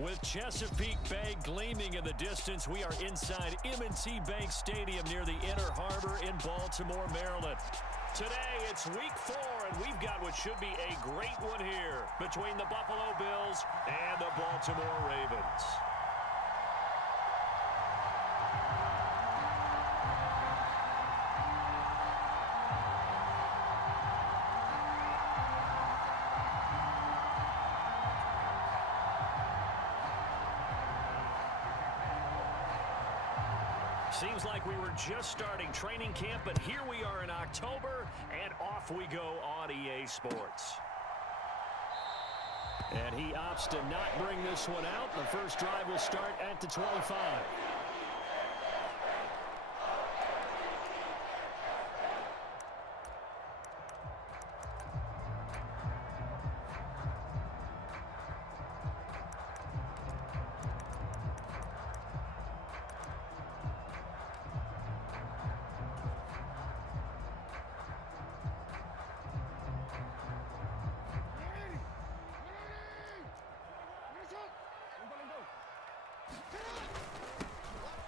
With Chesapeake Bay gleaming in the distance, we are inside M&T Bank Stadium near the Inner Harbor in Baltimore, Maryland. Today, it's week 4, and we've got what should be a great one here between the Buffalo Bills and the Baltimore Ravens. Seems like we were just starting training camp, but here we are in October, and off we go on EA Sports. And he opts to not bring this one out. The first drive will start at the 25.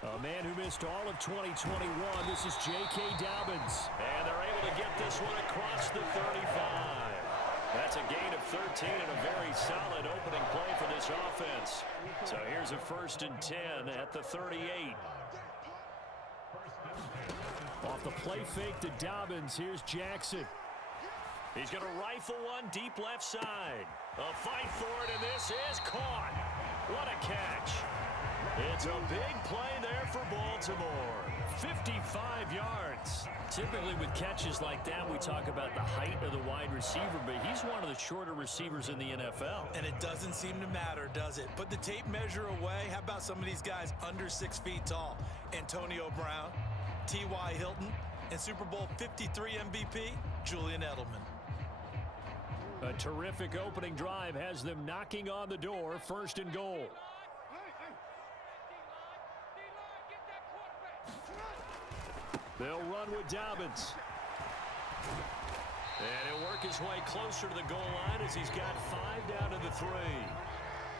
A man who missed all of 2021, this is J.K. Dobbins. And they're able to get this one across the 35. That's a gain of 13 and a very solid opening play for this offense. So here's a 1st and 10 at the 38. Off the play fake to Dobbins, here's Jackson. He's going to rifle one deep left side. A fight for it, and this is caught. What a catch. It's a big play there for Baltimore. 55 yards. Typically with catches like that, we talk about the height of the wide receiver, but he's one of the shorter receivers in the NFL. And it doesn't seem to matter, does it? Put the tape measure away. How about some of these guys under 6 feet tall? Antonio Brown, T.Y. Hilton, and Super Bowl 53 MVP, Julian Edelman. A terrific opening drive has them knocking on the door, 1st and goal. They'll run with Dobbins. And he'll work his way closer to the goal line as he's got 5 down to the 3.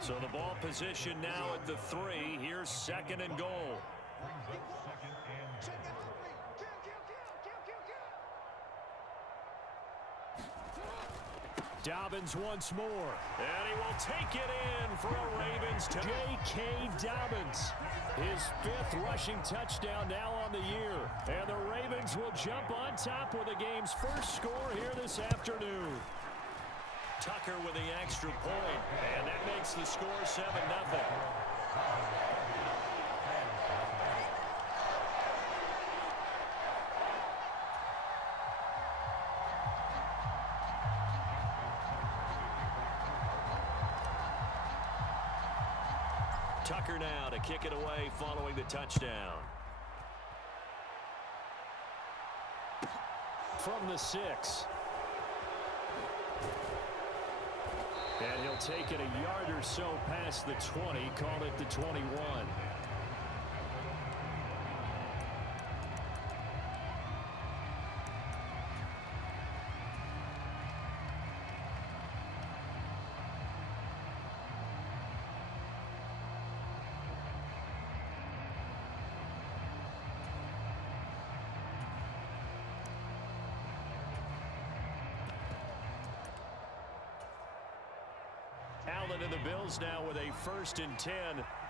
So the ball position now at the 3. Here's 2nd and goal. Dobbins once more. And he will take it in for a Ravens touchdown. J.K. Dobbins. His 5th rushing touchdown now on the year. And the Ravens will jump on top with the game's first score here this afternoon. Tucker with the extra point. And that makes the score 7-0. Tucker now to kick it away following the touchdown. From the 6. And he'll take it a yard or so past the 20, call it the 21. Allen and the Bills now with a 1st and 10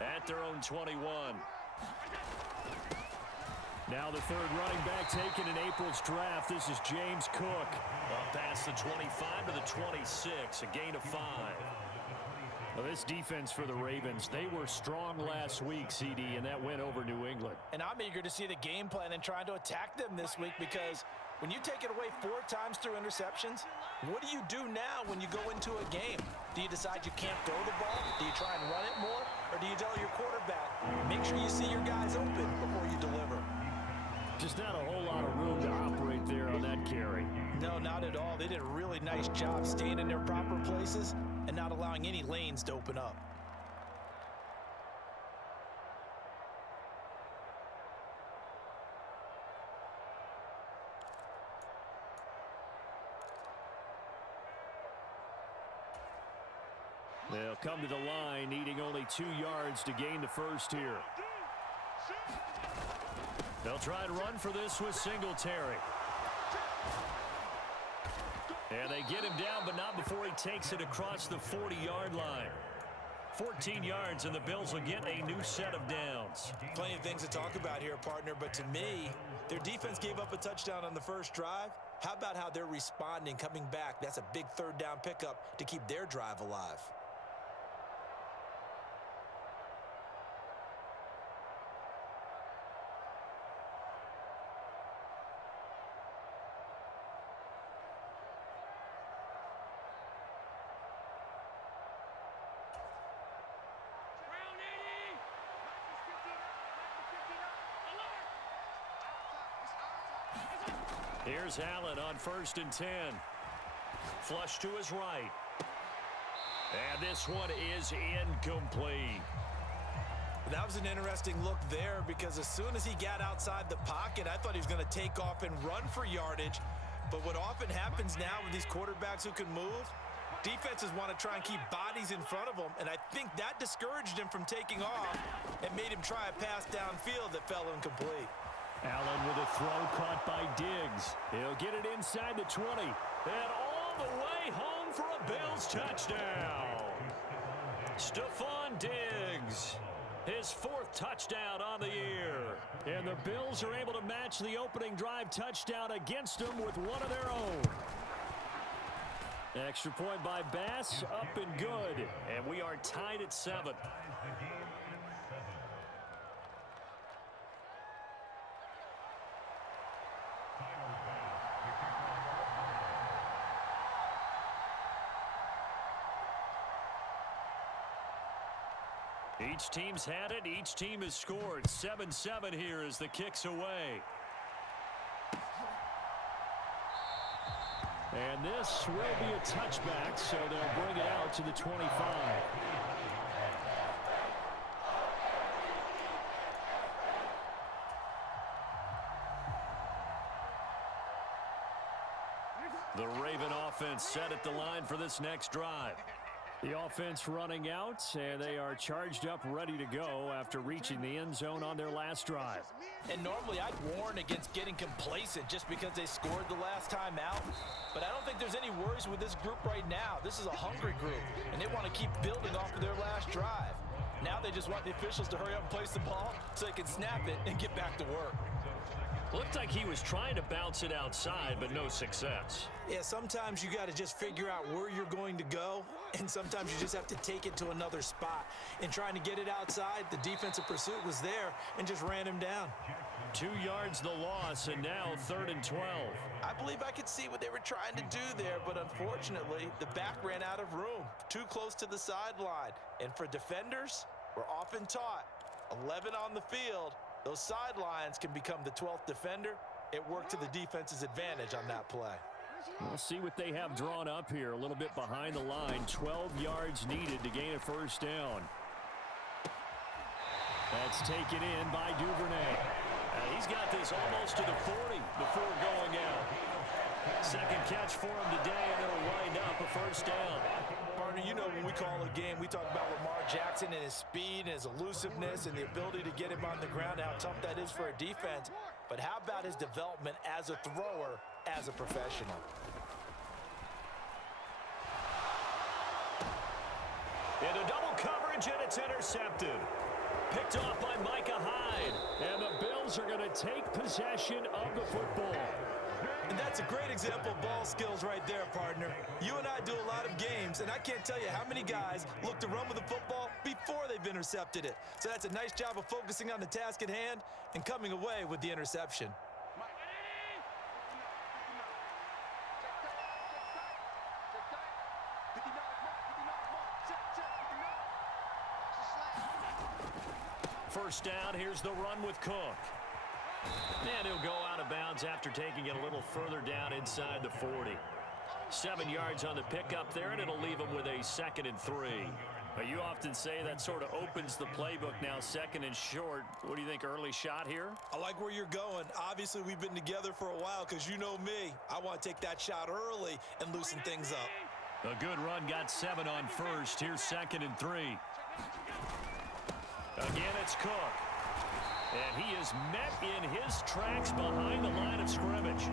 at their own 21. Now the 3rd running back taken in April's draft. This is James Cook. Up past the 25 to the 26, a gain of 5. Well, this defense for the Ravens, they were strong last week, CD, and that went over New England. And I'm eager to see the game plan and trying to attack them this week, because when you take it away 4 times through interceptions, what do you do now when you go into a game? Do you decide you can't throw the ball? Do you try and run it more? Or do you tell your quarterback, make sure you see your guys open before you deliver? Just not a whole lot of room to operate there on that carry. No, not at all. They did a really nice job staying in their proper places and not allowing any lanes to open up. They'll come to the line, needing only 2 yards to gain the first here. They'll try and run for this with Singletary. And they get him down, but not before he takes it across the 40-yard line. 14 yards, and the Bills will get a new set of downs. Plenty of things to talk about here, partner, but to me, their defense gave up a touchdown on the first drive. How about how they're responding, coming back? That's a big third down pickup to keep their drive alive. Here's Allen on 1st and 10. Flush to his right. And this one is incomplete. That was an interesting look there because as soon as he got outside the pocket, I thought he was going to take off and run for yardage. But what often happens now with these quarterbacks who can move, defenses want to try and keep bodies in front of them, and I think that discouraged him from taking off and made him try a pass downfield that fell incomplete. Allen with a throw caught by Diggs. He'll get it inside the 20. And all the way home for a Bills touchdown. Stephon Diggs, his 4th touchdown on the year. And the Bills are able to match the opening drive touchdown against them with one of their own. Extra point by Bass, up and good. And we are tied at 7. Each team's had it. Each team has scored. 7-7 here as the kick's away. And this will be a touchback, so they'll bring it out to the 25. The Raven offense set at the line for this next drive. The offense running out, and they are charged up, ready to go after reaching the end zone on their last drive. And normally I'd warn against getting complacent just because they scored the last time out. But I don't think there's any worries with this group right now. This is a hungry group, and they want to keep building off of their last drive. Now they just want the officials to hurry up and place the ball so they can snap it and get back to work. Looked like he was trying to bounce it outside, but no success. Yeah, sometimes you got to just figure out where you're going to go, and sometimes you just have to take it to another spot. In trying to get it outside, the defensive pursuit was there and just ran him down. 2 yards the loss, and now 3rd and 12. I believe I could see what they were trying to do there, but unfortunately, the back ran out of room, too close to the sideline. And for defenders, we're often taught 11 on the field. Those sidelines can become the 12th defender. It worked to the defense's advantage on that play. We'll see what they have drawn up here. A little bit behind the line. 12 yards needed to gain a first down. That's taken in by Duvernay. He's got this almost to the 40 before going out. Second catch for him today, and it'll wind up a first down. Partner, you know when we call a game, we talk about Lamar Jackson and his speed and his elusiveness and the ability to get him on the ground, how tough that is for a defense. But how about his development as a thrower, as a professional? Into double coverage, and it's intercepted. Picked off by Micah Hyde. And the Bills are going to take possession of the football. And that's a great example of ball skills right there, partner. You and I do a lot of games, and I can't tell you how many guys look to run with the football before they've intercepted it. So that's a nice job of focusing on the task at hand and coming away with the interception. First down, here's the run with Cook. And he'll go out of bounds after taking it a little further down inside the 40. 7 yards on the pickup there, and it'll leave him with a 2nd and 3. But you often say that sort of opens the playbook now, 2nd and short. What do you think, early shot here? I like where you're going. Obviously, we've been together for a while because you know me. I want to take that shot early and loosen things up. A good run, got 7 on first. Here's 2nd and 3. Again, it's Cook. And he is met in his tracks behind the line of scrimmage.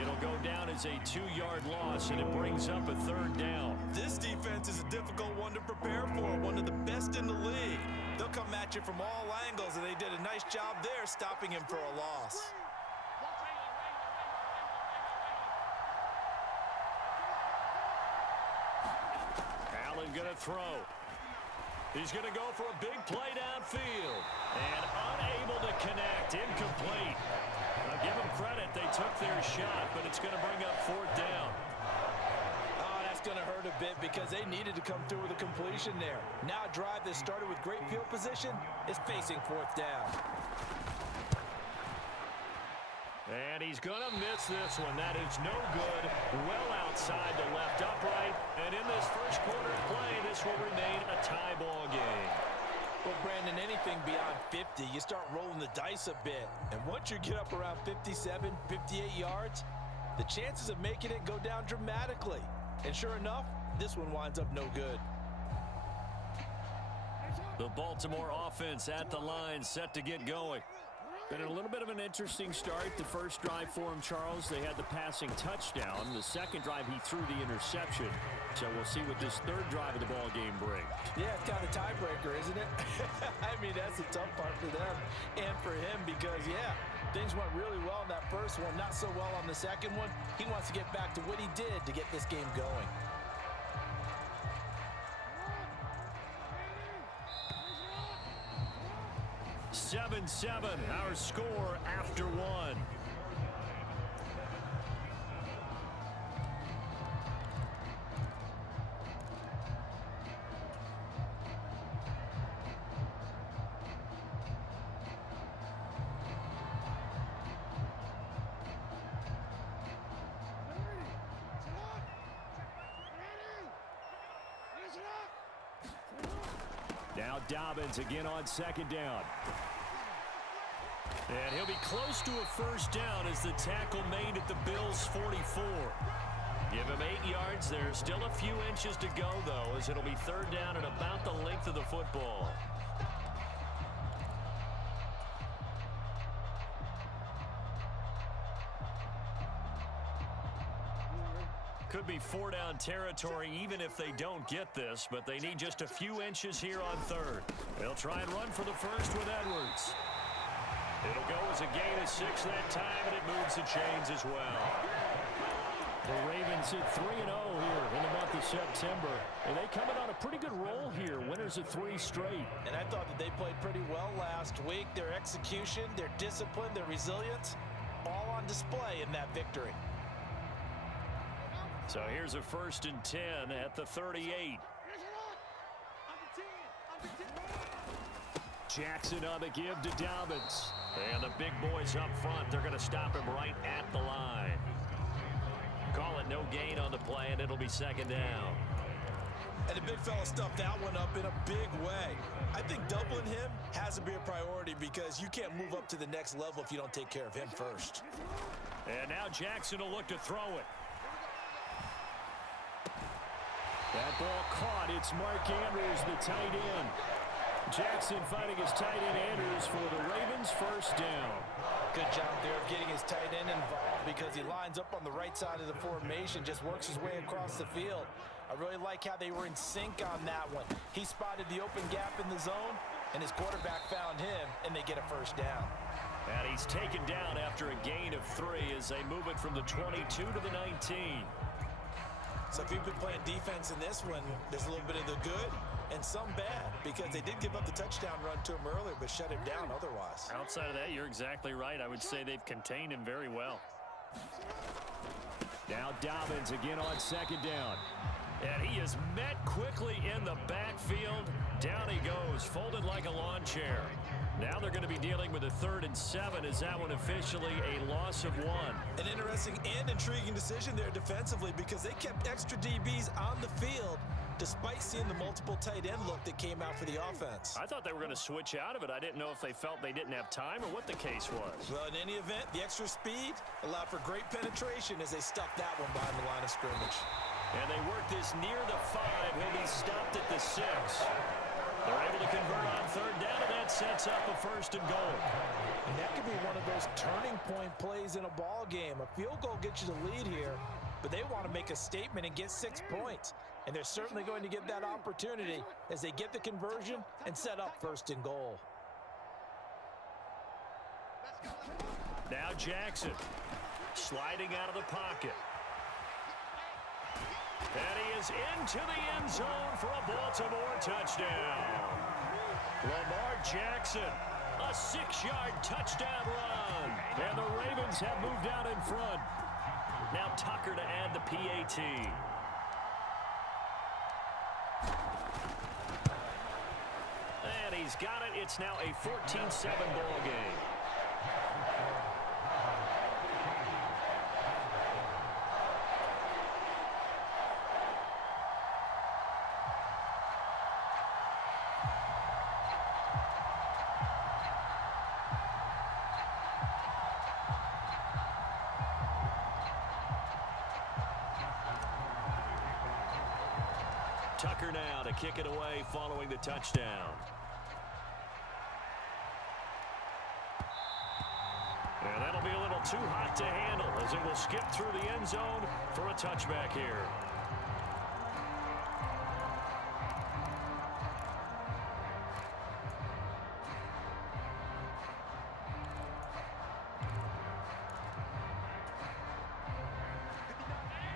It'll go down as a 2-yard loss, and it brings up a 3rd down. This defense is a difficult one to prepare for, one of the best in the league. They'll come at you from all angles, and they did a nice job there stopping him for a loss. Allen going to throw. He's going to go for a big play downfield. And unable to connect. Incomplete. I'll give them credit. They took their shot, but it's going to bring up 4th down. Oh, that's going to hurt a bit because they needed to come through with a completion there. Now a drive that started with great field position is facing 4th down. And he's going to miss this one. That is no good. Well outside the left upright. And in this first quarter play, this will remain a tie ball game. Well, Brandon, anything beyond 50, you start rolling the dice a bit. And once you get up around 57, 58 yards, the chances of making it go down dramatically. And sure enough, this one winds up no good. The Baltimore offense at the line, set to get going. Been a little bit of an interesting start. The first drive for him, Charles, they had the passing touchdown. The second drive, he threw the interception. So we'll see what this 3rd drive of the ball game brings. Yeah, it's kind of a tiebreaker, isn't it? I mean, that's the tough part for them and for him because, yeah, things went really well in that first one, not so well on the second one. He wants to get back to what he did to get this game going. Seven, our score after 1. Now Dobbins again on 2nd down. And he'll be close to a 1st down as the tackle made at the Bills' 44. Give him 8 yards. There's still a few inches to go, though, as it'll be 3rd down and about the length of the football. Could be 4-down territory even if they don't get this, but they need just a few inches here on 3rd. They'll try and run for the 1st with Edwards. It'll go as a gain of 6 that time, and it moves the chains as well. The Ravens hit 3-0 here in the month of September. And they coming on a pretty good roll here. Winners of 3 straight. And I thought that they played pretty well last week. Their execution, their discipline, their resilience, all on display in that victory. So here's a 1st and 10 at the 38. Jackson on the give to Dobbins. And the big boys up front, they're going to stop him right at the line. Call it no gain on the play, and it'll be 2nd down. And the big fella stuffed that one up in a big way. I think doubling him has to be a priority because you can't move up to the next level if you don't take care of him first. And now Jackson will look to throw it. That ball caught. It's Mark Andrews, the tight end. Jackson finding his tight end Andrews for the Ravens' 1st down. Good job there of getting his tight end involved because he lines up on the right side of the formation, just works his way across the field. I really like how they were in sync on that one. He spotted the open gap in the zone, and his quarterback found him, and they get a 1st down. And he's taken down after a gain of 3 as they move it from the 22 to the 19. So if you've been playing defense in this one, there's a little bit of the good and some bad because they did give up the touchdown run to him earlier but shut him down otherwise. Outside of that, you're exactly right. I would say they've contained him very well. Now Dobbins again on 2nd down. And he is met quickly in the backfield. Down he goes, folded like a lawn chair. Now they're going to be dealing with a 3rd and 7. Is that one officially a loss of 1? An interesting and intriguing decision there defensively because they kept extra DBs on the field despite seeing the multiple tight end look that came out for the offense. I thought they were going to switch out of it. I didn't know if they felt they didn't have time or what the case was. Well, in any event, the extra speed allowed for great penetration as they stuffed that one behind the line of scrimmage. And they work this near the 5. He'll be stopped at the 6. They're able to convert on third down, and that sets up a first and goal. And that could be one of those turning point plays in a ball game. A field goal gets you the lead here, but they want to make a statement and get 6 points. And they're certainly going to get that opportunity as they get the conversion and set up first and goal. Now Jackson sliding out of the pocket. And he is into the end zone for a Baltimore touchdown. Lamar Jackson, a 6-yard touchdown run. And the Ravens have moved out in front. Now Tucker to add the PAT. And he's got it. It's now a 14-7 ball game. Tucker now to kick it away following the touchdown. And that'll be a little too hot to handle as it will skip through the end zone for a touchback here.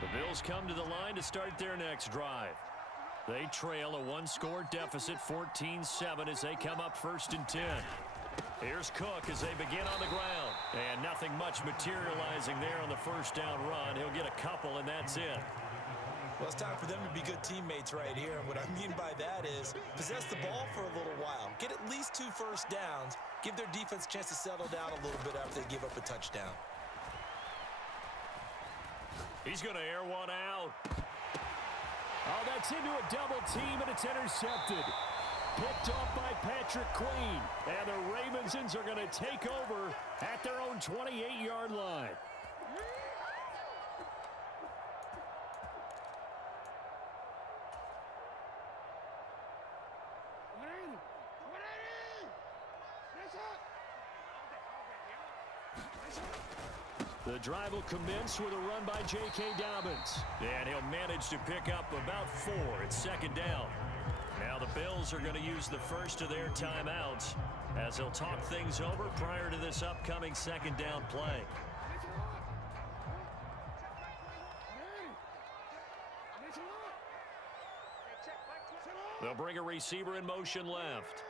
The Bills come to the line to start their next drive. They trail a 1-score deficit, 14-7, as they come up 1st and 10. Here's Cook as they begin on the ground. And nothing much materializing there on the first down run. He'll get a couple, and that's it. Well, it's time for them to be good teammates right here. And what I mean by that is possess the ball for a little while. Get at least 2 first downs. Give their defense a chance to settle down a little bit after they give up a touchdown. He's going to air one out. Oh, that's into a double team, and it's intercepted. Picked off by Patrick Queen. And the Ravens are going to take over at their own 28-yard line. The drive will commence with a run by J.K. Dobbins. And he'll manage to pick up about 4 at second down. Now the Bills are going to use the first of their timeouts as they'll talk things over prior to this upcoming second down play. They'll bring a receiver in motion left.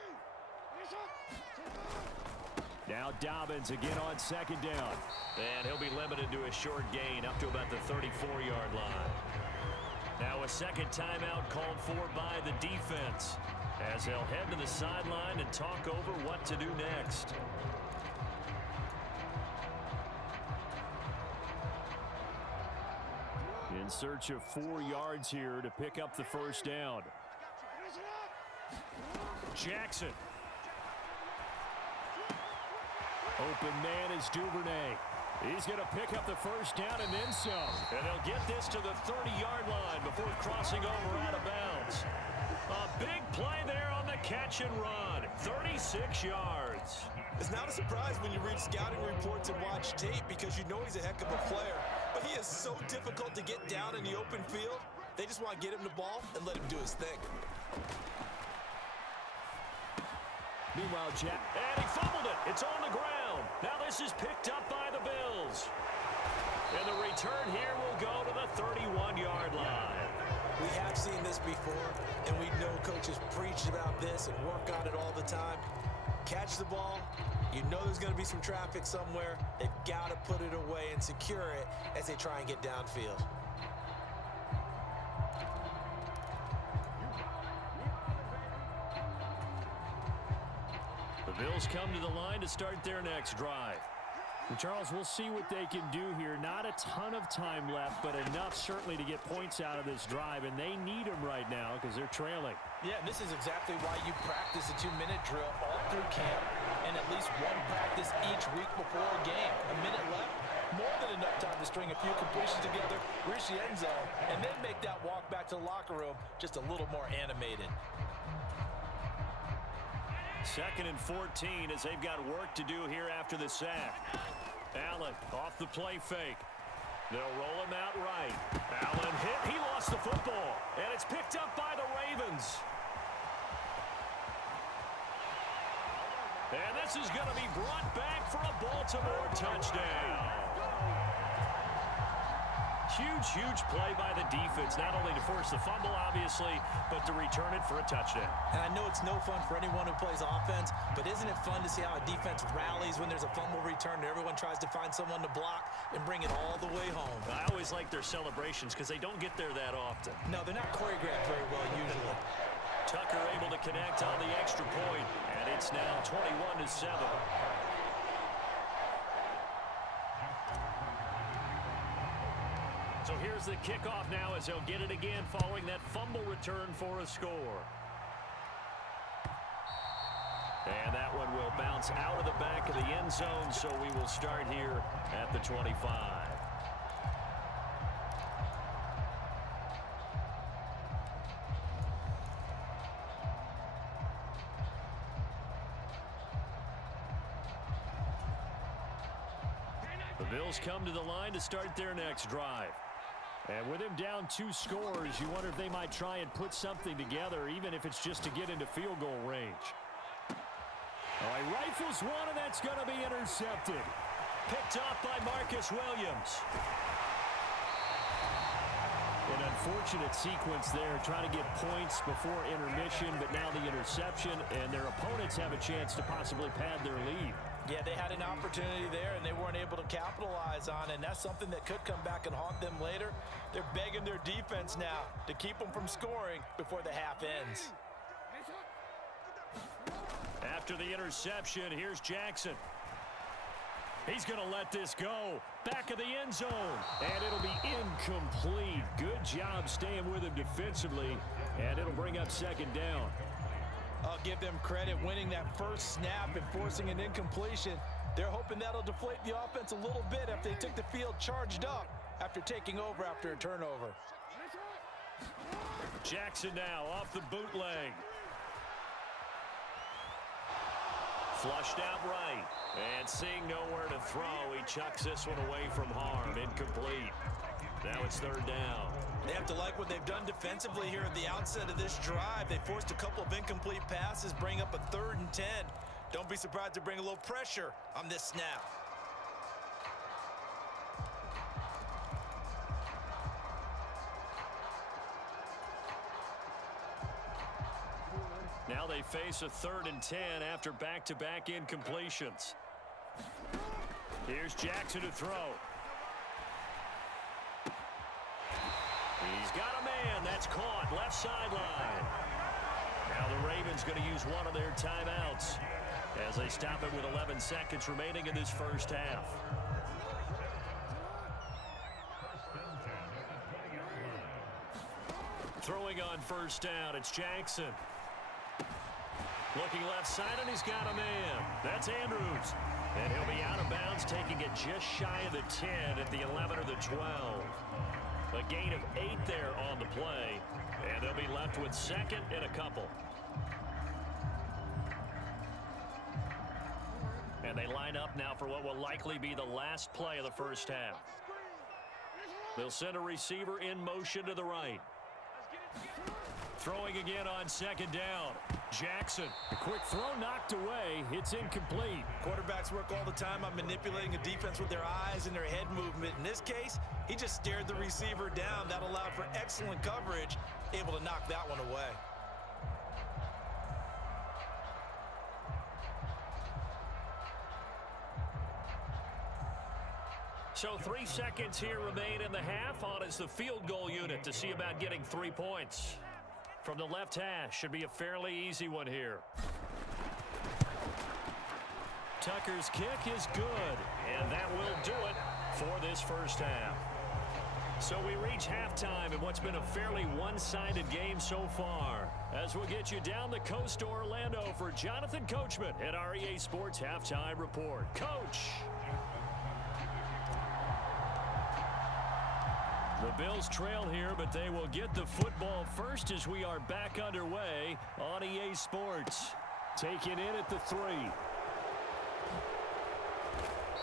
Now Dobbins again on second down. And he'll be limited to a short gain up to about the 34-yard line. Now a second timeout called for by the defense as they'll head to the sideline and talk over what to do next. In search of 4 yards here to pick up the first down. Jackson. Open man is Duvernay. He's going to pick up the first down and then some. And they'll get this to the 30-yard line before crossing over out of bounds. A big play there on the catch and run. 36 yards. It's not a surprise when you read scouting reports and watch tape because you know he's a heck of a player. But he is so difficult to get down in the open field. They just want to get him the ball and let him do his thing. Meanwhile, Jack. And he fumbled it. It's on the ground. Now this is picked up by the Bills. And the return here will go to the 31-yard line. We have seen this before, and we know coaches preach about this and work on it all the time. Catch the ball. You know there's going to be some traffic somewhere. They've got to put it away and secure it as they try and get downfield. The Bills come to the line to start their next drive. And Charles, we'll see what they can do here. Not a ton of time left, but enough certainly to get points out of this drive, and they need them right now because they're trailing. Yeah, and this is exactly why you practice a 2-minute drill all through camp and at least one practice each week before a game. A minute left, More than enough time to string a few completions together, reach the end zone, and then make that walk back to the locker room just a little more animated. 2nd and 14 as they've got work to do here after the sack. Allen off the play fake. They'll roll him out right. Allen hit. He lost the football. And it's picked up by the Ravens. And this is going to be brought back for a Baltimore touchdown. Huge play by the defense, not only to force the fumble, obviously, but to return it for a touchdown. And I know it's no fun for anyone who plays offense, but isn't it fun to see how a defense rallies when there's a fumble return and everyone tries to find someone to block and bring it all the way home? I always like their celebrations because they don't get there that often. No, they're not choreographed very well usually. Tucker able to connect on the extra point, and it's now 21-7. So here's the kickoff now as they'll get it again following that fumble return for a score. And that one will bounce out of the back of the end zone, so we will start here at the 25. The Bills come to the line to start their next drive. And with him down 2 scores, you wonder if they might try and put something together, even if it's just to get into field goal range. All right, rifles one, and that's going to be intercepted. Picked up by Marcus Williams. An unfortunate sequence there, trying to get points before intermission, but now the interception, and their opponents have a chance to possibly pad their lead. Yeah, they had an opportunity there, and they weren't able to capitalize on it, and that's something that could come back and haunt them later. They're begging their defense now to keep them from scoring before the half ends. After the interception, here's Jackson. He's going to let this go. Back of the end zone, and it'll be incomplete. Good job staying with him defensively, and it'll bring up 2nd down. I'll give them credit winning that first snap and forcing an incompletion. They're hoping that'll deflate the offense a little bit after they took the field charged up after taking over after a turnover. Jackson now off the bootleg. Flushed out right. And seeing nowhere to throw, he chucks this one away from harm. Incomplete. Now it's 3rd down. They have to like what they've done defensively here at the outset of this drive. They forced a couple of incomplete passes, bring up a 3rd and 10. Don't be surprised to bring a little pressure on this snap. Now they face a 3rd and 10 after back-to-back incompletions. Here's Jackson to throw. He's got a man. That's caught. Left sideline. Now the Ravens going to use one of their timeouts as they stop it with 11 seconds remaining in this first half. Throwing on 1st down, it's Jackson. Looking left side, and he's got a man. That's Andrews. And he'll be out of bounds, taking it just shy of the 10 at the 11 or the 12. A gain of 8 there on the play, and they'll be left with 2nd and a couple. And they line up now for what will likely be the last play of the first half. They'll send a receiver in motion to the right. Throwing again on 2nd down. Jackson. A quick throw knocked away. It's incomplete. Quarterbacks work all the time on manipulating a defense with their eyes and their head movement. In this case, he just stared the receiver down. That allowed for excellent coverage, able to knock that one away. So 3 seconds here remain in the half. On is the field goal unit to see about getting 3 points. From the left hash, should be a fairly easy one here. Tucker's kick is good, and that will do it for this first half. So we reach halftime in what's been a fairly one-sided game so far. As we'll get you down the coast to Orlando for Jonathan Coachman at our EA Sports Halftime Report. Coach! The Bills trail here, but they will get the football first as we are back underway on EA Sports. Taken in at the 3.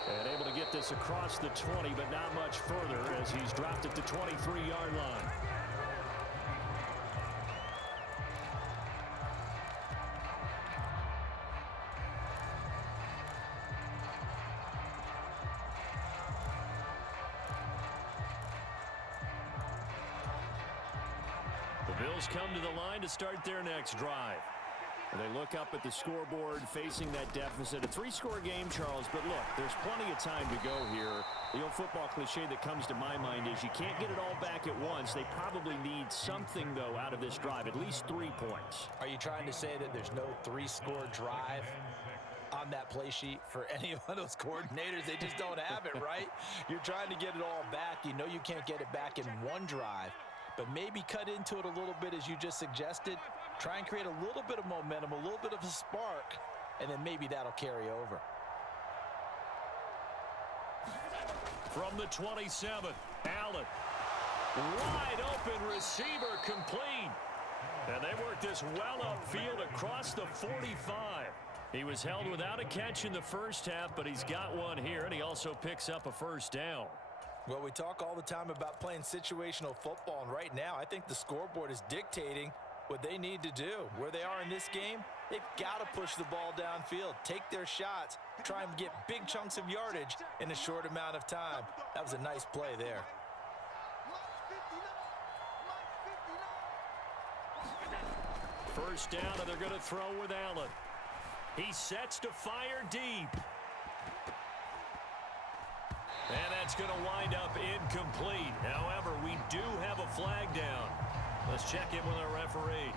And able to get this across the 20, but not much further as he's dropped at the 23-yard line. The Bills come to the line to start their next drive. And they look up at the scoreboard facing that deficit. A 3-score game, Charles, but look, there's plenty of time to go here. The old football cliche that comes to my mind is you can't get it all back at once. They probably need something, though, out of this drive, at least 3 points. Are you trying to say that there's no 3-score drive on that play sheet for any of those coordinators? They just don't have it, right? You're trying to get it all back. You know you can't get it back in one drive, but maybe cut into it a little bit as you just suggested. Try and create a little bit of momentum, a little bit of a spark, and then maybe that'll carry over. From the 27, Allen. Wide open receiver complete. And they work this well upfield across the 45. He was held without a catch in the first half, but he's got one here, and he also picks up a first down. Well, we talk all the time about playing situational football, and right now I think the scoreboard is dictating what they need to do. Where they are in this game, they've got to push the ball downfield, take their shots, try and get big chunks of yardage in a short amount of time. That was a nice play there. First down, and they're going to throw with Allen. He sets to fire deep. And that's going to wind up incomplete. However, we do have a flag down. Let's check in with our referee.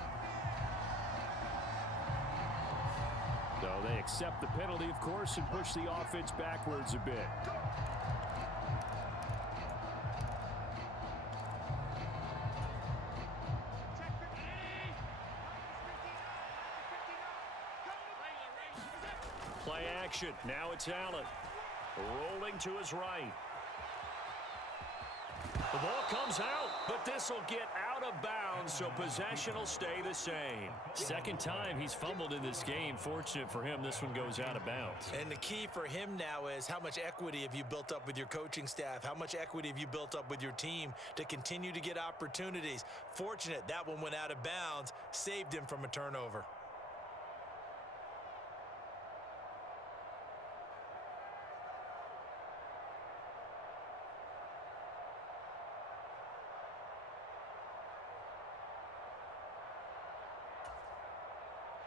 So they accept the penalty, of course, and push the offense backwards a bit. Play action. Now it's Allen. Rolling to his right. The ball comes out, but this will get out of bounds, so possession will stay the same. Second time he's fumbled in this game. Fortunate for him, this one goes out of bounds. And the key for him now is how much equity have you built up with your coaching staff? How much equity have you built up with your team to continue to get opportunities? Fortunate that one went out of bounds, saved him from a turnover.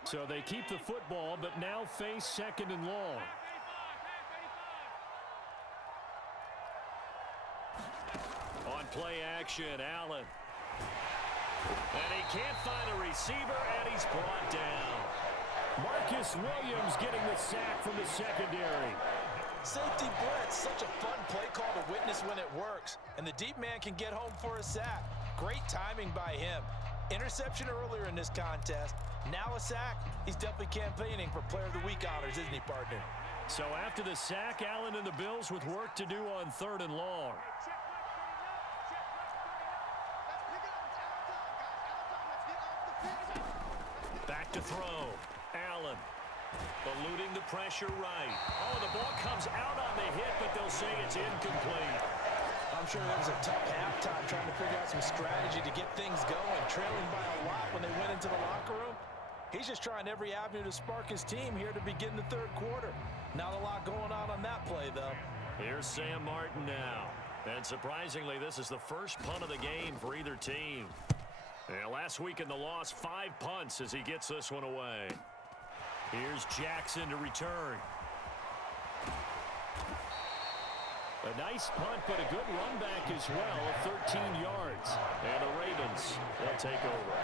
So they keep the football, but now face second and long. On play action, Allen. And he can't find a receiver, and he's brought down. Marcus Williams getting the sack from the secondary. Safety blitz, such a fun play call to witness when it works. And the deep man can get home for a sack. Great timing by him. Interception earlier in this contest. Now a sack. He's definitely campaigning for Player of the Week honors, isn't he, partner? So after the sack, Allen and the Bills with work to do on 3rd and long. Back to throw. Allen eluding the pressure right. Oh, the ball comes out on the hit, but they'll say it's incomplete. I'm sure that was a tough halftime trying to figure out some strategy to get things going. Trailing by a lot when they went into the locker room. He's just trying every avenue to spark his team here to begin the 3rd quarter. Not a lot going on that play, though. Here's Sam Martin now. And surprisingly, this is the first punt of the game for either team. And last week in the loss, 5 punts as he gets this one away. Here's Jackson to return. A nice punt, but a good run back as well, 13 yards. And the Ravens will take over.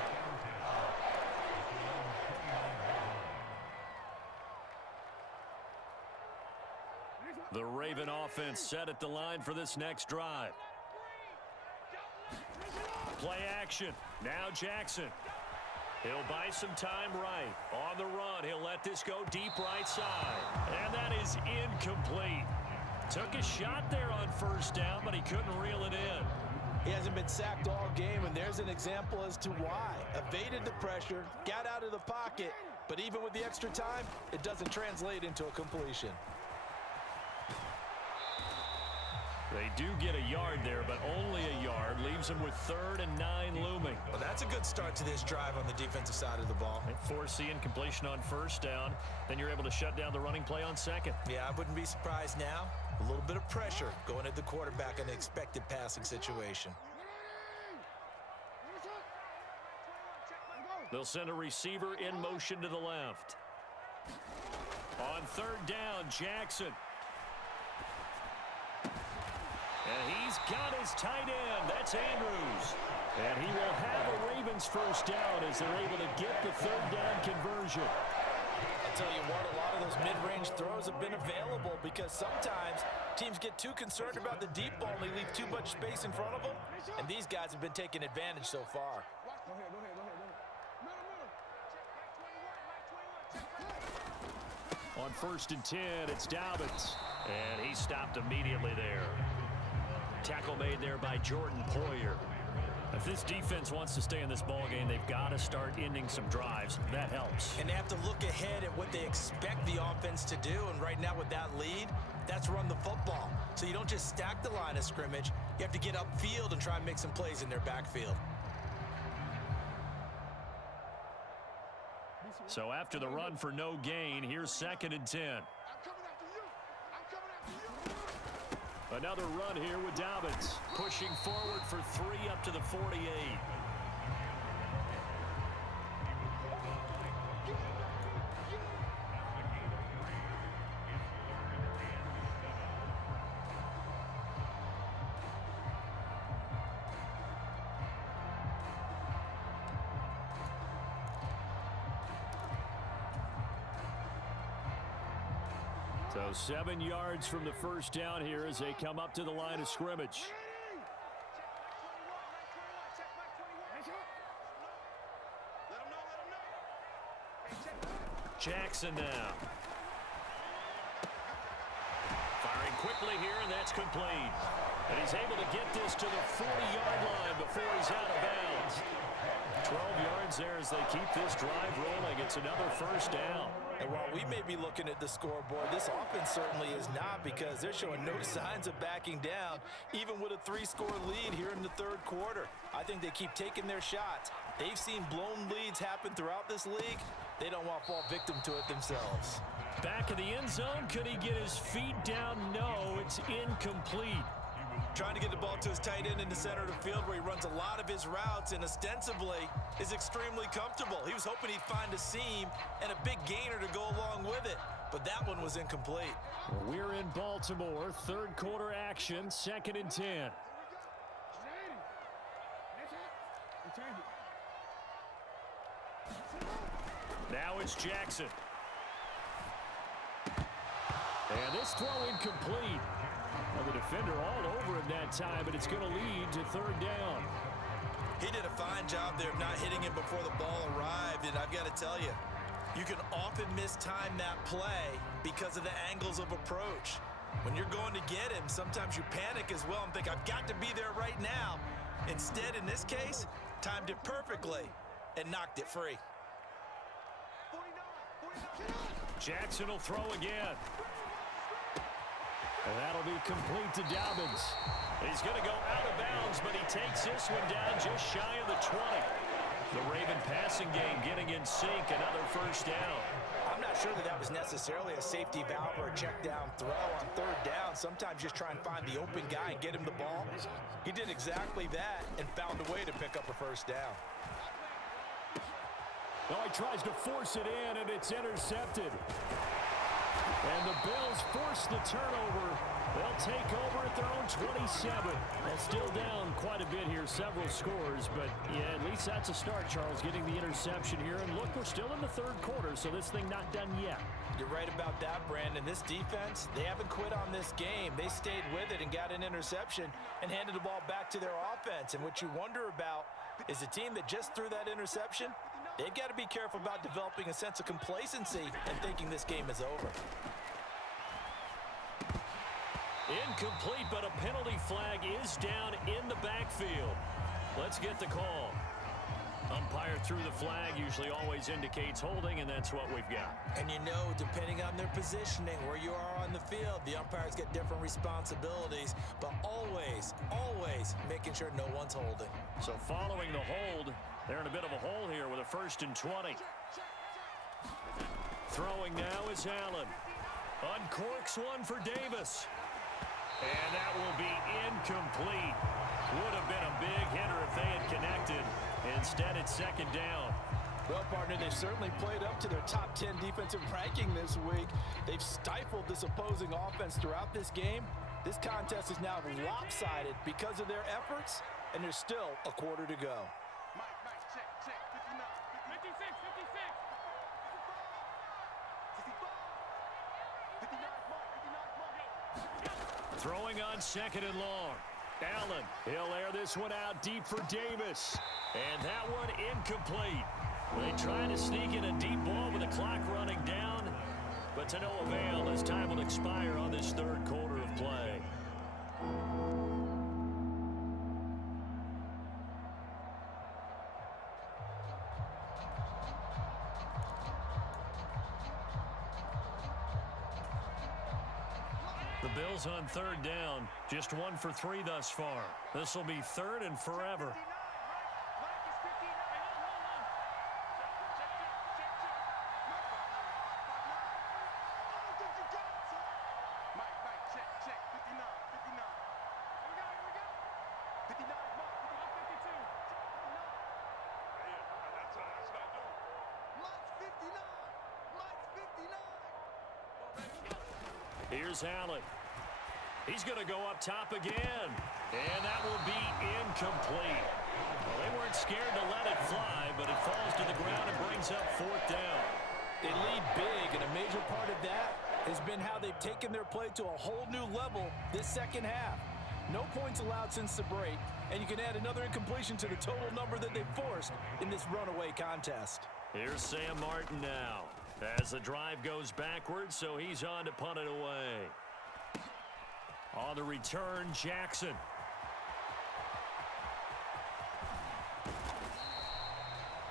The Raven offense set at the line for this next drive. Play action. Now Jackson. He'll buy some time right. On the run, he'll let this go deep right side. And that is incomplete. Took a shot there on 1st down, but he couldn't reel it in. He hasn't been sacked all game, and there's an example as to why. Evaded the pressure, got out of the pocket, but even with the extra time, it doesn't translate into a completion. They do get a yard there, but only a yard. Leaves them with 3rd and 9 looming. Well, that's a good start to this drive on the defensive side of the ball. Force the incompletion on 1st down. Then you're able to shut down the running play on 2nd. Yeah, I wouldn't be surprised now. A little bit of pressure going at the quarterback in an expected passing situation. They'll send a receiver in motion to the left. On 3rd down, Jackson. And he's got his tight end. That's Andrews. And he will have a Ravens 1st down as they're able to get the 3rd down conversion. I'll tell you what, a lot of those mid-range throws have been available because sometimes teams get too concerned about the deep ball and they leave too much space in front of them. And these guys have been taking advantage so far. On 1st and 10, it's Dobbins. And he stopped immediately there. Tackle made there by Jordan Poyer. If this defense wants to stay in this ballgame, they've got to start ending some drives. That helps. And they have to look ahead at what they expect the offense to do. And right now with that lead, that's run the football. So you don't just stack the line of scrimmage. You have to get upfield and try and make some plays in their backfield. So after the run for no gain, here's 2nd and 10. Another run here with Dobbins. Pushing forward for 3 up to the 48. So 7 yards from the 1st down here as they come up to the line of scrimmage. Jackson now. Firing quickly here, and that's complete. And he's able to get this to the 40-yard line before he's out of bounds. 12 yards there as they keep this drive rolling. It's another 1st down. And while we may be looking at the scoreboard, this offense certainly is not, because they're showing no signs of backing down, even with a 3-score lead here in the 3rd quarter. I think they keep taking their shots. They've seen blown leads happen throughout this league. They don't want to fall victim to it themselves. Back of the end zone. Could he get his feet down? No, it's incomplete. Trying to get the ball to his tight end in the center of the field where he runs a lot of his routes and ostensibly is extremely comfortable. He was hoping he'd find a seam and a big gainer to go along with it, but that one was incomplete. We're in Baltimore, 3rd quarter action, 2nd and 10. Now it's Jackson. And this throw incomplete. Well, the defender all over him that time, but it's going to lead to 3rd down. He did a fine job there of not hitting him before the ball arrived, and I've got to tell you, you can often mistime that play because of the angles of approach. When you're going to get him, sometimes you panic as well and think, I've got to be there right now. Instead, in this case, timed it perfectly and knocked it free. Jackson will throw again. And that'll be complete to Dobbins. He's going to go out of bounds, but he takes this one down just shy of the 20. The Raven passing game getting in sync, another 1st down. I'm not sure that that was necessarily a safety valve or a check down throw on 3rd down. Sometimes just try and find the open guy and get him the ball. He did exactly that and found a way to pick up a 1st down. Well, he tries to force it in, and it's intercepted. And the Bills force the turnover. They'll take over at their own 27. They're still down quite a bit here, several scores, but yeah, at least that's a start, Charles, getting the interception here. And look, we're still in the 3rd quarter, so this thing not done yet. You're right about that, Brandon. This defense, they haven't quit on this game. They stayed with it and got an interception and handed the ball back to their offense. And what you wonder about is a team that just threw that interception, they've got to be careful about developing a sense of complacency and thinking this game is over. Incomplete, but a penalty flag is down in the backfield. Let's get the call. Umpire threw the flag, usually always indicates holding, and that's what we've got. And you know, depending on their positioning, where you are on the field, the umpires get different responsibilities, but always, always making sure no one's holding. So following the hold, they're in a bit of a hole here with a 1st and 20. Throwing now is Allen. Uncorks one for Davis. And that will be incomplete. Would have been a big hitter if they had connected. Instead, it's 2nd down. Well, partner, they've certainly played up to their top 10 defensive ranking this week. They've stifled this opposing offense throughout this game. This contest is now lopsided because of their efforts, and there's still a quarter to go. Check, 59, 56. Throwing on 2nd and long. Allen, he'll air this one out deep for Davis. And that one incomplete. They try to sneak in a deep ball with the clock running down, but to no avail as time will expire on this 3rd quarter of play. The Bills on 3rd down, just 1 for 3 thus far. This will be 3rd and forever. Here's Allen. He's going to go up top again. And that will be incomplete. Well, they weren't scared to let it fly, but it falls to the ground and brings up 4th down. They lead big, and a major part of that has been how they've taken their play to a whole new level this 2nd half. No points allowed since the break, and you can add another incompletion to the total number that they forced in this runaway contest. Here's Sam Martin now. As the drive goes backwards, so he's on to punt it away. On the return, Jackson.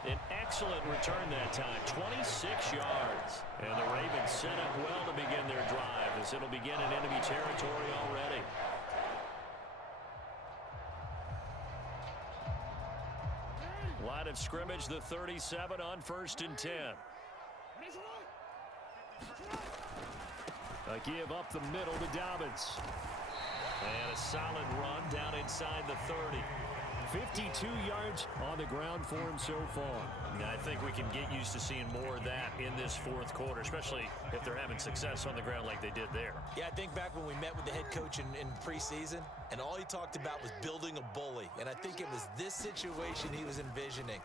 An excellent return that time, 26 yards. And the Ravens set up well to begin their drive as it'll begin in enemy territory already. Line of scrimmage, the 37 on 1st and 10. A give up the middle to Dobbins. And a solid run down inside the 30. 52 yards on the ground for him so far. I think we can get used to seeing more of that in this 4th quarter, especially if they're having success on the ground like they did there. Yeah, I think back when we met with the head coach in preseason, and all he talked about was building a bully. And I think it was this situation he was envisioning.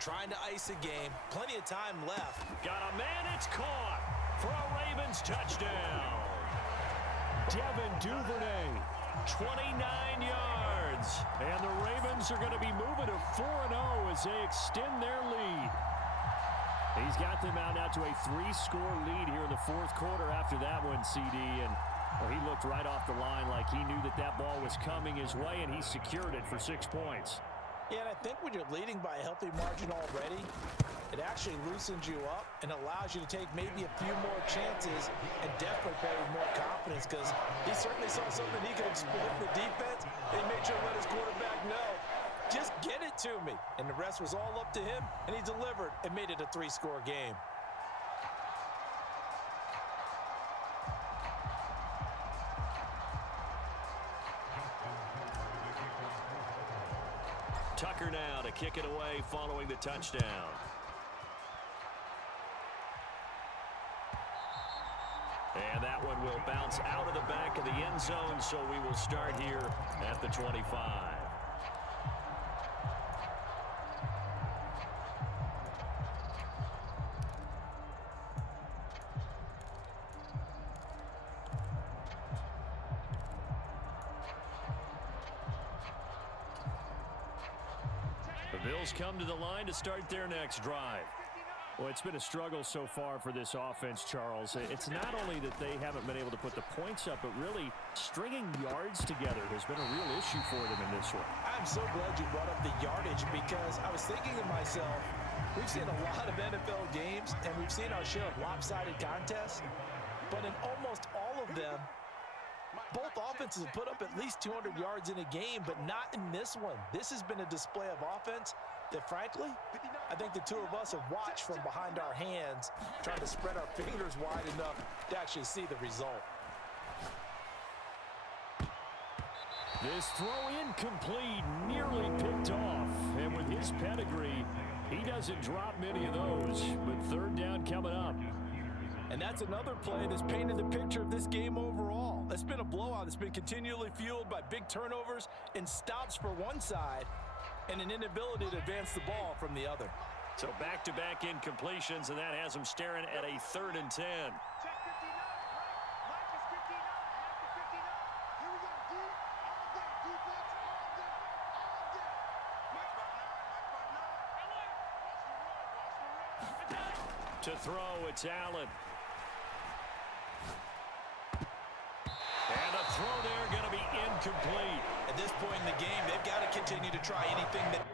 Trying to ice a game, plenty of time left. Got a man, it's caught for a Ravens touchdown. Devin Duvernay, 29 yards. And the Ravens are going to be moving to 4-0 as they extend their lead. He's got them out now to a 3-score lead here in the 4th quarter after that one, CD. And well, he looked right off the line like he knew that that ball was coming his way, and he secured it for 6 points. Yeah, and I think when you're leading by a healthy margin already, it actually loosens you up and allows you to take maybe a few more chances and definitely play with more confidence, because he certainly saw something he could exploit the defense, and he made sure to let his quarterback know, just get it to me. And the rest was all up to him, and he delivered and made it a 3-score game. Tucker now to kick it away following the touchdown. And that one will bounce out of the back of the end zone, so we will start here at the 25. The Bills come to the line to start their next drive. Well, it's been a struggle so far for this offense, Charles. It's not only that they haven't been able to put the points up, but really stringing yards together has been a real issue for them in this one. I'm so glad you brought up the yardage because I was thinking to myself, we've seen a lot of NFL games and we've seen our share of lopsided contests, but in almost all of them, both offenses have put up at least 200 yards in a game, but not in this one. This has been a display of offense that, frankly, I think the two of us have watched from behind our hands, trying to spread our fingers wide enough to actually see the result. This throw incomplete, nearly picked off. And with his pedigree, he doesn't drop many of those. But third down coming up. And that's another play that's painted the picture of this game overall. It's been a blowout. It's been continually fueled by big turnovers and stops for one side and an inability to advance the ball from the other. So back-to-back incompletions, and that has them staring at a 3rd and 10. Check 59, right? Mike is 59. Mike is 59. Here we go. D, all day. Defense, all day. All day. Mike by 9. Mike by 9. Watch the run. Watch the run. To throw, it's Allen. And a throw there going to be incomplete. At this point in the game, they've got to continue to try anything that